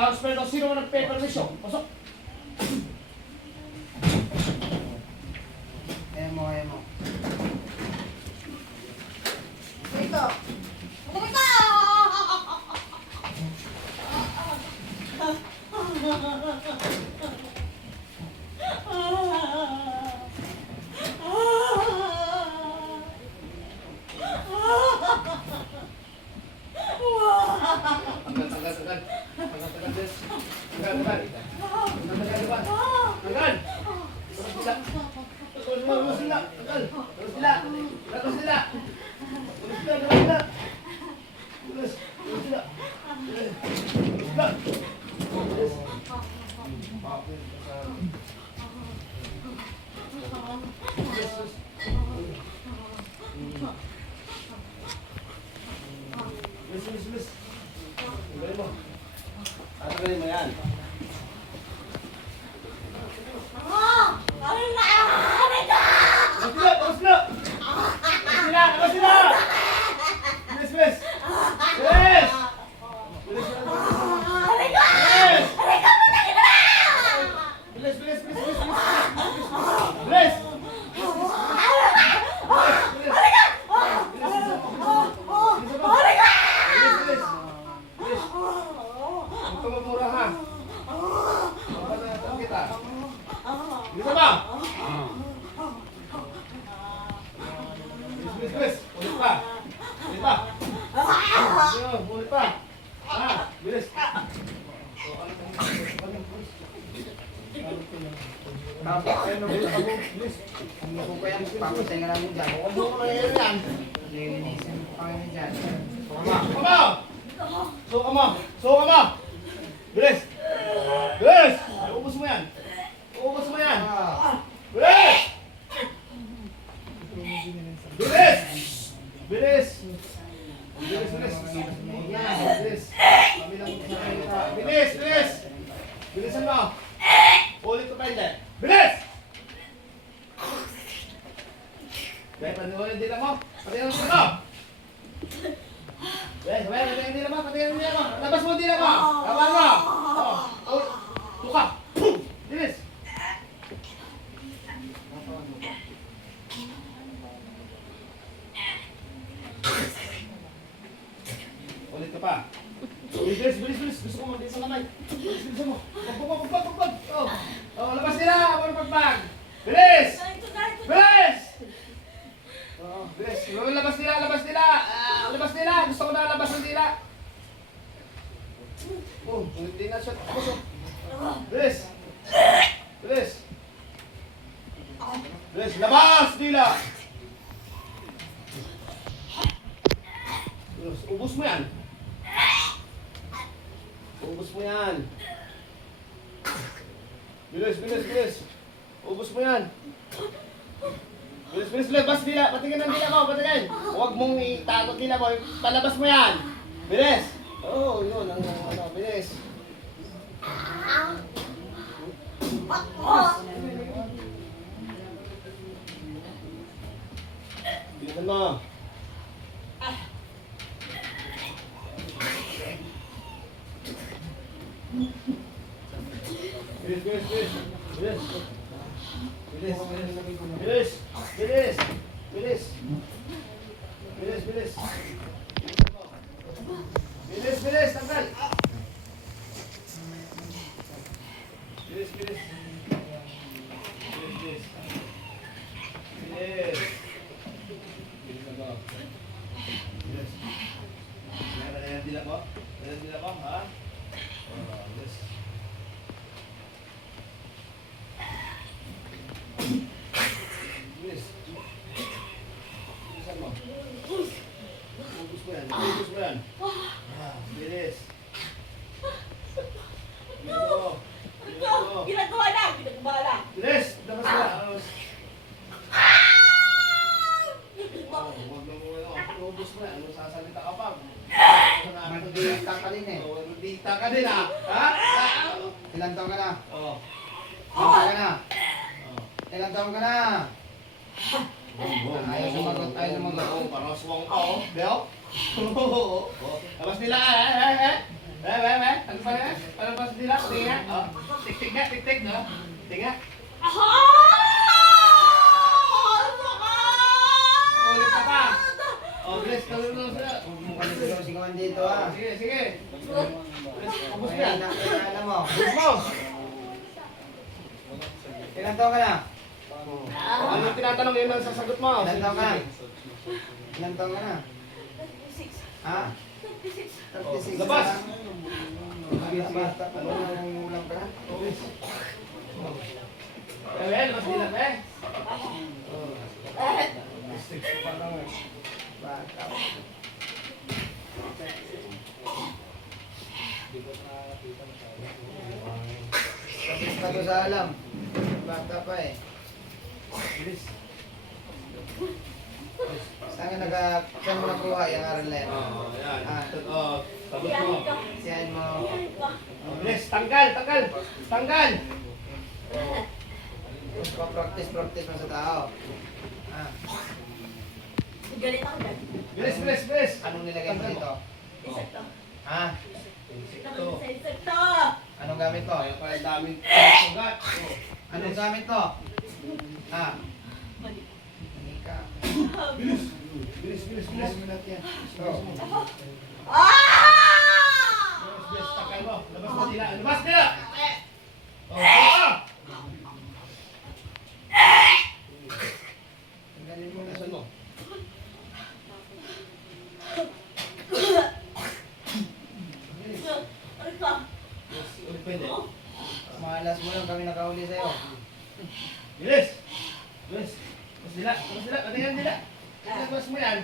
Tapos pero sino mo nagpe-permission? Pasok! Emo. Ito. Ito! Tatagalin mo yan. Dito ba? Bilis. Ulit pa. Ulit pa. Bilis. Tapos ano bilis. Ano ko yan? Papatay nga namin dyan. Huwag mo na yan. Lilinisin ko kami dyan. Suka mo. Bilis. Ubus mo yan. Bilis. Bilisan mo. Ulit ko pa hindi. Bilis! Kaya panuhin din mo. Patihan mo. Patihan din mo. Labas mo din mo. Laban mo. Tuka. Bilis. Ulit ka pa. Bilis. Gusto ko mag-isa sa kamay. Bilis mo. Pag. Labas nila. Ano pagbag? Bilis! Bilis. Labas nila. Gusto ko na labas ng dila. Hindi na siya. Bilis. Labas dila. Ubus mo yan. Bilis. Ubus mo yan. Bilis. Labas dila. Patingin ng dila mo. Huwag mong itatot dila mo. Palabas mo yan. Bilis. Yun. Bilis. Bilisan mo. Bilis. Tanggal. Bilis. Ayan, dila ko, ha? Bilis. Bilisan mo. Ubus mo yan. Bilis. Ginagawa na. Bilis! Labas na. Huwag mo ubus mo yan. Sasalita ka pa. Magdita ka din eh. Magdita ka din, ha? Ilan taon ka na? Oo. Ilan taon ka na? Ayaw sumagot. Parang aswang ka, oh. Bel? Labas nila, Ano pa? nila. Tinga. Oh. Tik-tik nga, tik-tik. Oh. Tinga. Ulit ka pa. Oh, bless. Tawin mo sila. Huwag mo kami sigaw-sigawan dito ha. Sige, sige. Bless, ubos Kaya na. alam mo. Ubos mo. Ilan taon ka na? Ano yung tinatanong yun ang sasagot mo? Ilan taon ka na? Ilan taon ka na? Ha? 36 Labas! ka lang? Basta pa nangungulang ka na? Well, mas dilat eh. Bata. Tapos ka to sa alam. Bata pa eh. Bilis. Saan mo nakuha yung aral na yan? Oh, yan. Ah. Oh, tapos mo. Siyan mo. Oh, bilis, tanggal, tanggal. Tanggal. Practice mo sa tao. Ah. Galit ako dyan. Bilis, bilis, bilis. Anong nilagay mo dito? Insecto. Ha? Insekto. Insecto. Anong gamit ko? Kaya pala daming sugat. Oh. Anong gamit ko? Ha? Mali. Hindi ka. Bilis, bilis, bilis. Bilis, Oh. bilis, tanggal mo. Labas mo nila. Labas nila. Oh, ah! Tanggalin mo na. Nasaan mo? Ano ka? Yes, ulit pwede. Malas mo lang kami nakahuli sa'yo. Bilis! Bilis! Mas nila! Mas nila! Patingnan nila! Labas mo yan!